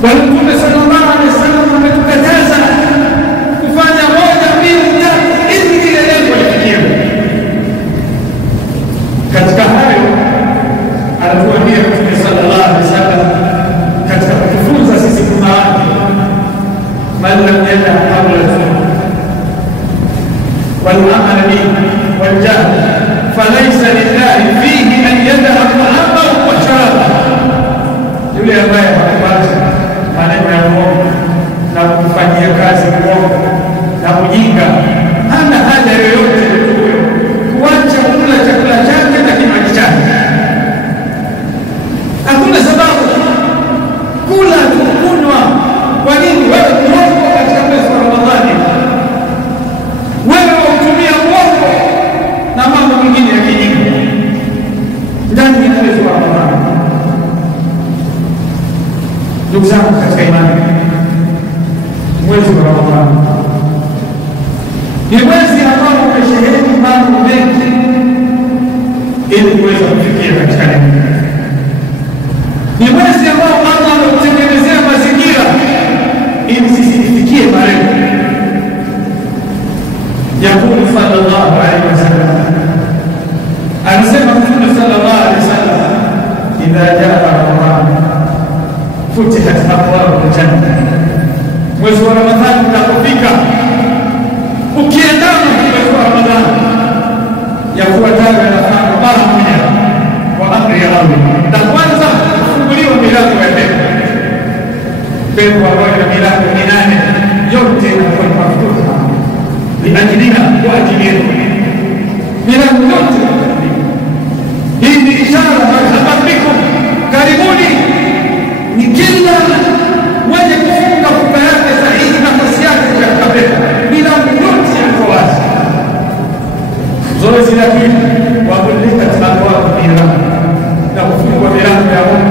Bwana Mtume sallallahu alaihi wasallam ametukataza kufanya moja mbili tatu ili ile lengo lifikiwe. Katika hayo anatuambia Mtume sallallahu alaihi wasallam katika kufunza sisi kama watu, man lam yada qawla az-zur wal amal bihi wal jahl falaysa lillahi fihi an yada'a ta'amahu wa sharabahu. Yule ambaye hakubali maneno ya uongo na kufanyia kazi uongo na ujinga, hana haja yoyote huyo kuacha kula chakula chake na kinywaji chake. Hakuna sababu kula kunywa. Kwa nini wewe uongo katika mwezi wa Ramadhani? Wewe utumia uongo na mambo mengine ya kijinga ndani ya mwezi wa Ramadhani. Ndugu zangu katika imani, mwezi wa Ramadhani ni mwezi ambao umesheheni mambo mengi ili kuweza kufikia katika lengo. Ni mwezi ambao Allah ameutengenezea mazingira ili sisi tufikie malengo. Yakulu sallallahu alaihi wasallam, anasema Mtume sallallahu alaihi wasallam, idha jaa Ramadhan futihat abwabul janna. Mwezi wa Ramadhani unapofika, ukiendana mwezi wa Ramadhani, yafuatayo yanafanya mara moja wa amri ya Allah. Na kwanza kufunguliwa milango ya pepo. Pepo ambayo ina milango 8 yote inakuwa mafuta liajilina, kwa ajili yetu. Milango yote hii ni ishara marhaban, karibuni. Ni kila mwenye kufunga funga yake sahihi nafasi yake katika pepo, milango yote yako wazi. Zoezi la pili, wa kulikat abwabul niran, na kufungwa milango ya moto